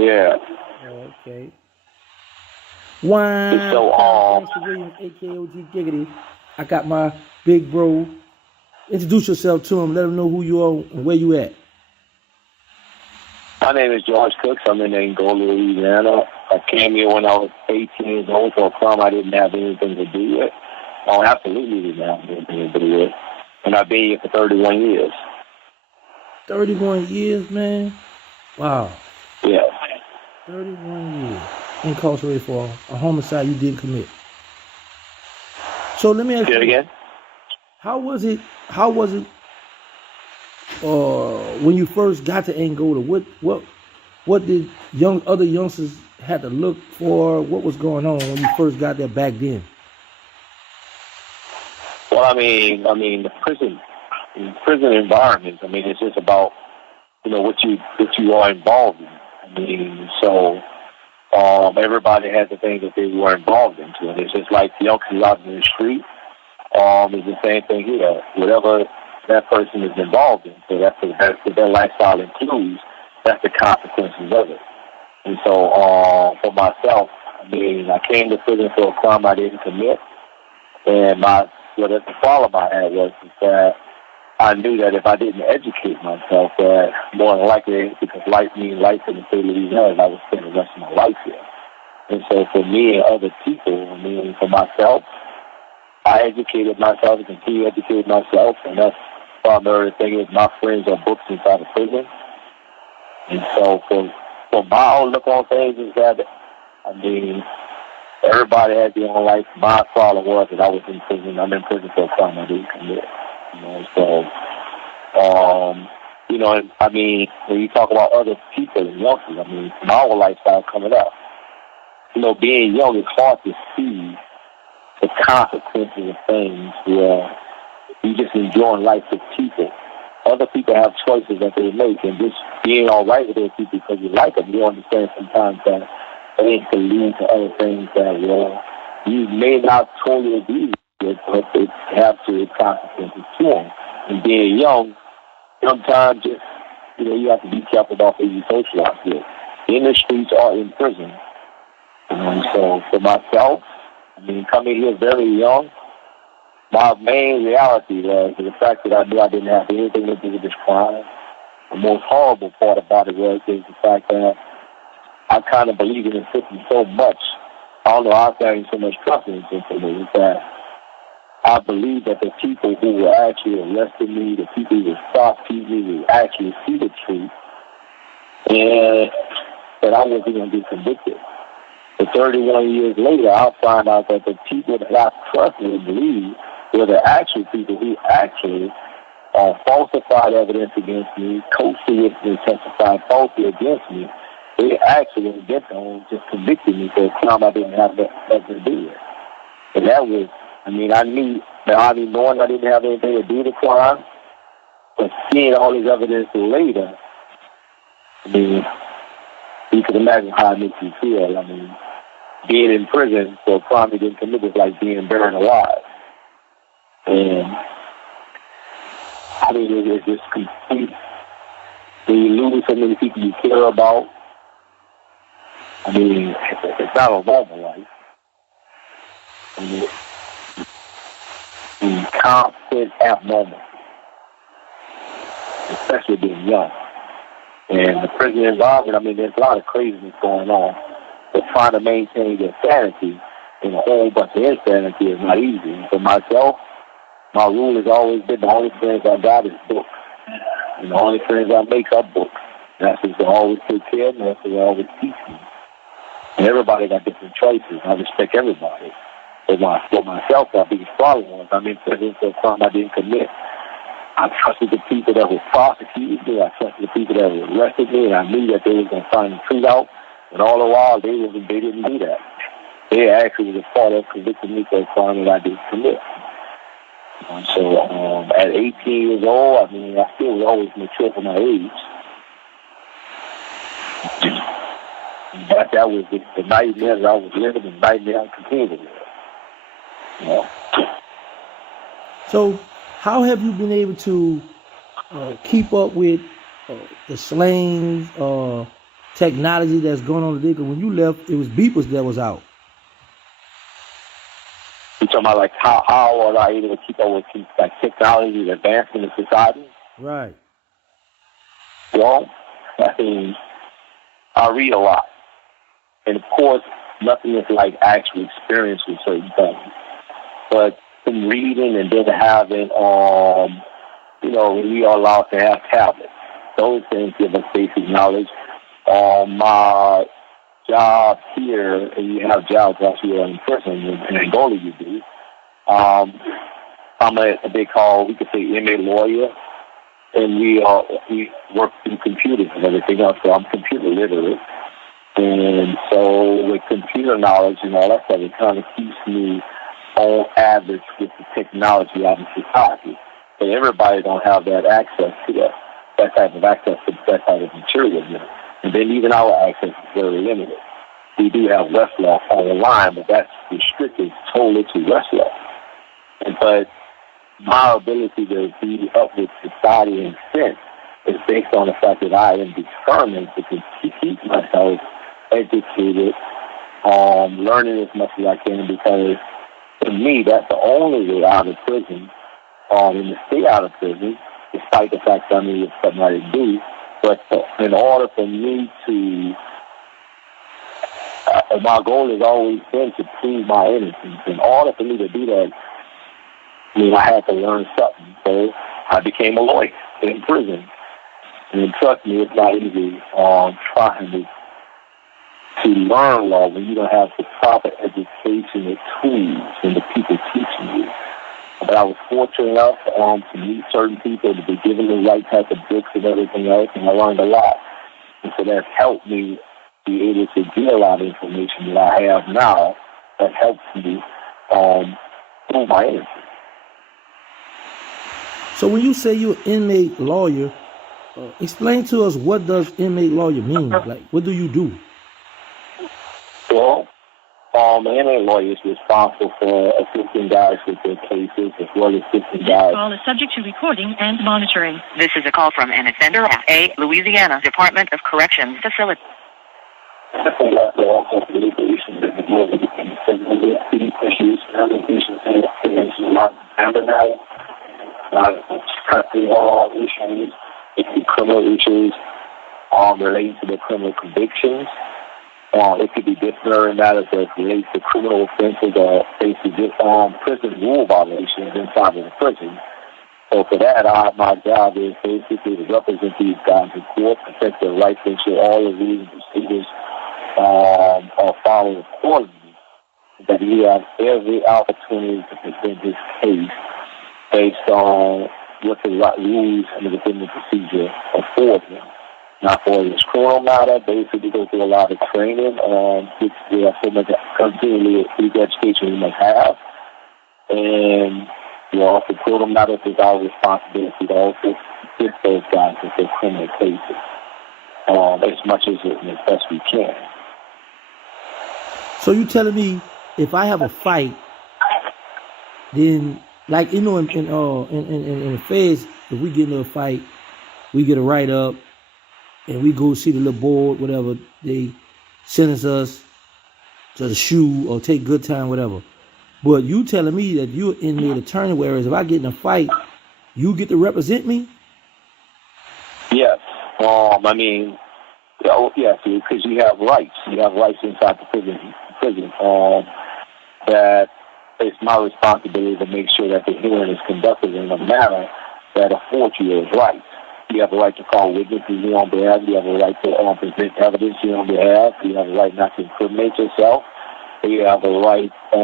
Yeah. Okay. One. So, Gangsta Williams, AKOG Giggity. I got my big bro. Introduce yourself to him. Let him know who you are and where you at. My name is George Cooks. I'm in Angola, Louisiana. I came here when I was 18 years old for a crime I didn't have anything to do with. Oh, absolutely didn't have anything to do with. And I've been here for 31 years. 31 years, man? Wow. Yeah. 31 years incarcerated for a homicide you didn't commit. So let me ask you again. How was it when you first got to Angola? What did other youngsters had to look for? What was going on when you first got there back then? Well, I mean the prison environment. I mean, it's just about what you are involved in. I mean, so everybody has the things that they were involved into, and it's just like the youngsters out in the street. It's the same thing here. Whatever that person is involved in, so that's what their lifestyle includes. That's the consequences of it. And so, for myself, I mean, I came to prison for a crime I didn't commit, and the problem I had was that I knew that if I didn't educate myself, that more than likely, because life means life in the state of Louisiana, I would spend the rest of my life here. And so, for me and other people, I mean, for myself, I educated myself and continue to educate myself, and that's primary thing is my friends are books inside of prison. And so for my outlook on things is that, I mean, everybody has their own life. My problem was that I was in prison. I'm in prison for a crime I didn't commit. So, I mean, when you talk about other people and youngsters, I mean, my own lifestyle coming up, being young, it's hard to see the consequences of things where you just enjoying life with people. Other people have choices that they make, and just being all right with those people because you like them. You understand sometimes that it can lead to other things that you may not totally agree with, but they have to consequences to them. And being young, sometimes just you have to be careful about who you socialize with. In the streets or in prison. So for myself, I mean, coming here very young, my main reality was the fact that I knew I didn't have anything to do with this crime. The most horrible part about it was the fact that I kind of believe in the system so much. I don't know how I'm carrying so much trust in the system, is that I believe that the people who were actually arresting me, the people who were prosecuting me, would actually see the truth, and that I wasn't going to be convicted. But 31 years later, I'll find out that the people that I trusted and believed were the actual people who actually falsified evidence against me, coached the witness, testified falsely against me. They actually just convicted me for a crime I didn't have nothing to do with. And that was, I mean, I knew that knowing I didn't have anything to do with the crime, but seeing all this evidence later, I mean, you can imagine how it makes you feel. I mean, being in prison for a crime you didn't commit is like being buried alive. And I mean, it's just complete. When you lose so many people you care about, I mean, it's not a normal life. I mean, it's constant abnormal, especially being young. And the prison environment, I mean, there's a lot of craziness going on. But trying to maintain your sanity in a whole bunch of insanity is not easy. And for myself, my rule has always been the only friends I got is books. And the only friends I make are books. That's what they always take care of me. That's what they always teach me. And everybody got different choices. I respect everybody. For myself, my biggest problem was I'm in prison for a crime I didn't commit. I trusted the people that were prosecuting me. I trusted the people that were arrested me. And I knew that they were going to find the truth out. And all the while, they didn't do that. They actually was part of convicting me for a crime that I didn't commit. So at 18 years old, I mean, I still was always mature for my age. But that was the nightmare that I was living, the nightmare I continued to live. You know? So how have you been able to keep up with the slangs, technology that's going on today? Because when you left, it was beepers that was out. You're talking about like how was I able to keep up with like technology and advancement in society? Right. Well, I mean, I read a lot. And of course, nothing is like actual experience with certain things. But from reading and then having, we are allowed to have tablets. Those things give us basic knowledge. My job here, and you have jobs actually in prison, in Angola you do. I'm a we could say, inmate lawyer, and we work through computers and everything else, so I'm computer literate. And so with computer knowledge and all that stuff, it kind of keeps me on average with the technology out in society. But everybody don't have that access to that type of access to that type of material. And then even our access is very limited. We do have Westlaw online, but that's restricted totally to Westlaw. But my ability to be up with society in sense is based on the fact that I am determined to keep myself educated, learning as much as I can, because to me, that's the only way out of prison, and to stay out of prison, despite the fact that I mean it's something I didn't do. But in order for me to, my goal has always been to prove my innocence. In order for me to do that, I had to learn something. So I became a lawyer in prison. And trust me, it's not easy trying to learn law when you don't have the proper education and tools and the people teaching you. But I was fortunate enough to meet certain people, to be given the right type of books and everything else, and I learned a lot. And so that's helped me be able to get a lot of information that I have now that helps me prove my innocence. So when you say you're an inmate lawyer, explain to us, what does inmate lawyer mean? Like, what do you do? Well, an inmate lawyer is responsible for assisting guys with their cases, as well as assisting guys. This call is subject to recording and monitoring. This is a call from an offender at a Louisiana Department of Corrections facility. Law issues, it could be criminal issues relating to the criminal convictions. It could be disciplinary matters that relate to criminal offenses or basically prison rule violations inside of the prison. So for that, my job is basically to represent these guys in court, protect their rights, ensure all the rules and procedures are followed accordingly. That he has every opportunity to present his case based on what the right rules and within the procedure afford him. Now, for this criminal matter, basically go through a lot of training, which we have so much continually education we must have. And for criminal matters, it's our responsibility to also assist those guys with their criminal cases as much as best we can. So you telling me, if I have a fight, then, like, in the feds, if we get into a fight, we get a write-up, and we go see the little board, whatever, they sentence us to the shoe or take good time, whatever. But you telling me that you're an inmate attorney, whereas if I get in a fight, you get to represent me? Yes. Yes, because you have rights. You have rights inside the prison. That it's my responsibility to make sure that the hearing is conducted in a manner that affords you those rights. You have a right to call witnesses on behalf. You have a right to present evidence on behalf. You have a right not to incriminate yourself. You have a right to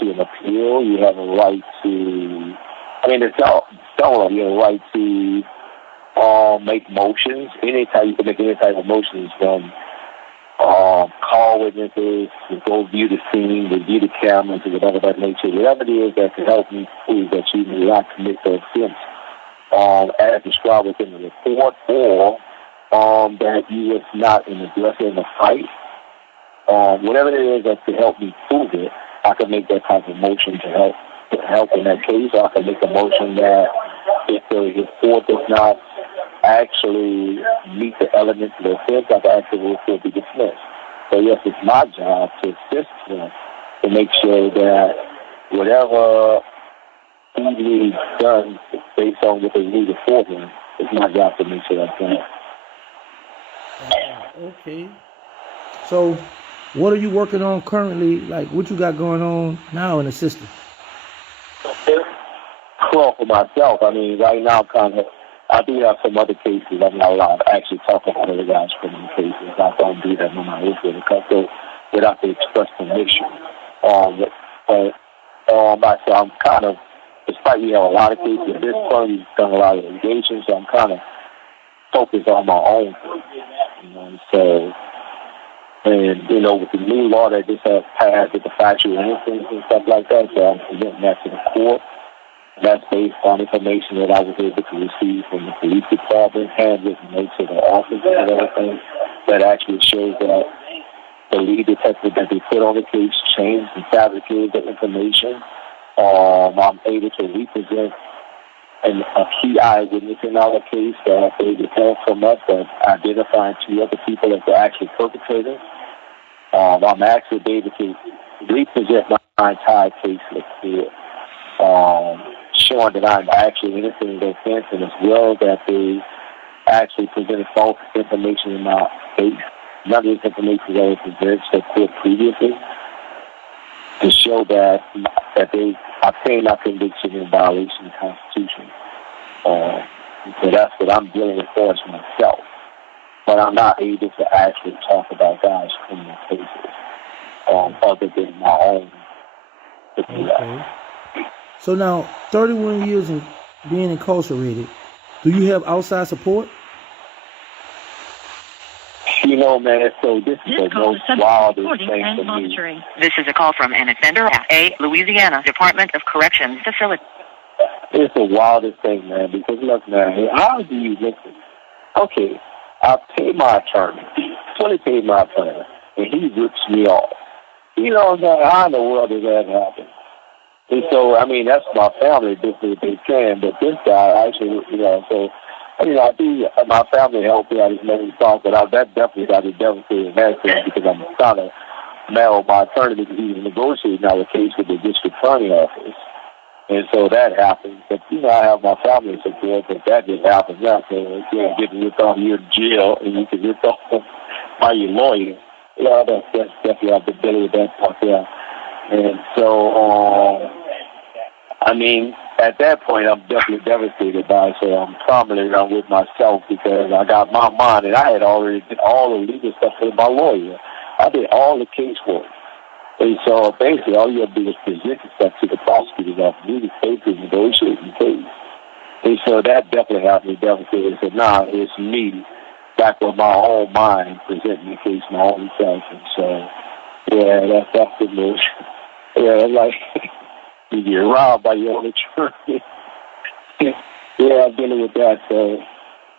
an appeal. You have a right to, you have a right to make motions. You can make any type of motions from call witnesses, to go view the scene, review the cameras, or whatever that nature. Whatever it is that can help me prove that you may not commit the offense as described within the report, or that you was not an aggressor in the fight. Whatever it is that can help me prove it, I can make that type of motion to help in that case. Or I can make a motion that if the report does not actually meet the elements of the offense, I can actually still be dismissed. So yes, it's my job to assist them to make sure that whatever he needs done based on what they needed for him, it's my job to make sure that's done. Okay. So, what are you working on currently? Like, what you got going on now in the system? Well, for myself, I mean, right now, I do have some other cases. I'm not allowed to actually talk about other guys' criminal cases. I don't do that in my issue because without the express permission. So I'm kind of, despite we have a lot of cases at this point, we've done a lot of litigation, so I'm kind of focused on my own thing. You know, so, and, you know, with the new law that just has passed with the factual innocence and stuff like that, so I'm presenting that to the court. That's based on information that I was able to receive from the police department, handwritten notes of the office and everything, that actually shows that the lead detective that they put on the case changed and fabricated the information. I'm able to represent a key eyewitness in our case that they withheld from us, that identifying 2 other people as the actual perpetrators. I'm actually able to represent my entire case with the showing that I'm actually innocent of the offense, and as well that they actually presented false information in my case. None of this information that was presented to the court previously to show that they obtained my conviction in violation of the Constitution. So that's what I'm dealing with for myself. But I'm not able to actually talk about guys' criminal cases other than my own. Okay. So now, 31 years in being incarcerated, do you have outside support? You know, man, so this is the most wildest thing for me. This is a call from an offender at a Louisiana Department of Corrections facility. It's the wildest thing, man, because look, man, how do you listen? Okay, I paid my attorney, fully paid my attorney, and he rips me off. You know what I'm saying? How in the world does that happen? And so, I mean, that's my family, do what they can, but this guy actually, you know, so, you know, I do, my family helped me out as many times, but that definitely got me devastated in that sense because I'm kind of mad with my attorney because he was negotiating our case with the district attorney office. And so that happened. But, you know, I have my family support, but that didn't happen now. So you can't get ripped off, you're in jail, and you can rip off by your lawyer. You know, that's definitely have to deal with that part there. And so, I mean, at that point, I'm definitely devastated by it. So I'm prominent with myself because I got my mind, and I had already did all the legal stuff with my lawyer. I did all the casework. And so basically, all you have to do is present stuff to the prosecutor's office. You can take the negotiating case. And so that definitely had me devastated. So now it's me back with my own mind presenting the case my own self. And so, yeah, that's the most. Yeah, like. You get robbed by your own attorney. Yeah, I'm dealing with that, so,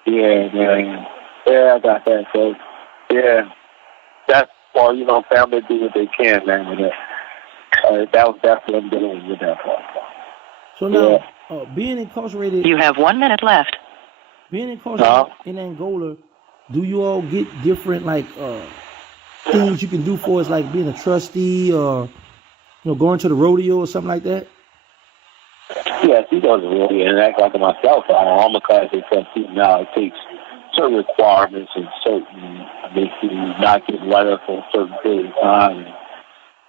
yeah, man. Yeah, I got that, so, yeah. That's all, you know, family do what they can, man, with that. That's what I'm dealing with that part. So now, being incarcerated... You have 1 minute left. Being incarcerated in Angola, do you all get different, like, things you can do for us, like being a trustee or... You know, going to the rodeo or something like that? Yes, he goes to the rodeo and act like myself. I'm a class A trustee now. It takes certain requirements and certain, basically, not get letter for a certain period of time.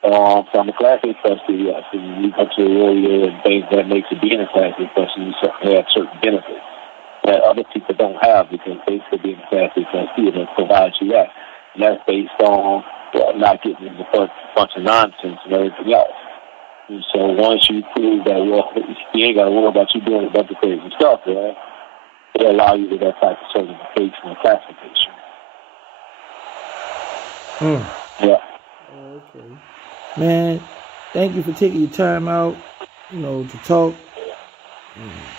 So I'm a class A trustee, yes. And you go to the rodeo and things that makes it being a class A trustee, you have certain benefits that other people don't have because basically being a class A trustee, it provides you that. And that's based on not getting into a bunch of nonsense and everything else. And so once you prove that, well, you ain't got to worry about you doing a bunch of crazy stuff, right? It allows you to get that type of certification or classification. Yeah. Okay. Man, thank you for taking your time out, you know, to talk.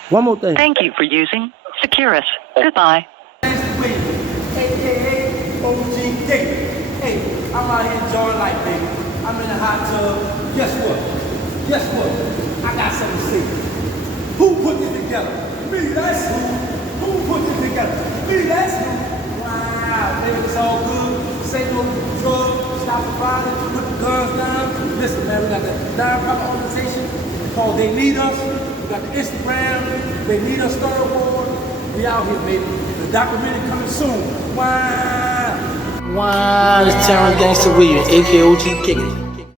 One more thing. Thank you for using Securus. Goodbye. Hey, I'm out here enjoying life, baby. I'm in the hot tub. Guess what? I got something to say. Who put this together? Me, that's who. Who put this together? got me, that's wow, baby, it's all good. Say no drugs, stop the violence, put the guns down. Listen, man, we got the nonprofit organization called They Need Us. We got the Instagram, They Need Us storyboard. We out here, baby. The documentary coming soon. Wow. Wow, it's Terrance Gangsta Williams, aka OG Kicking.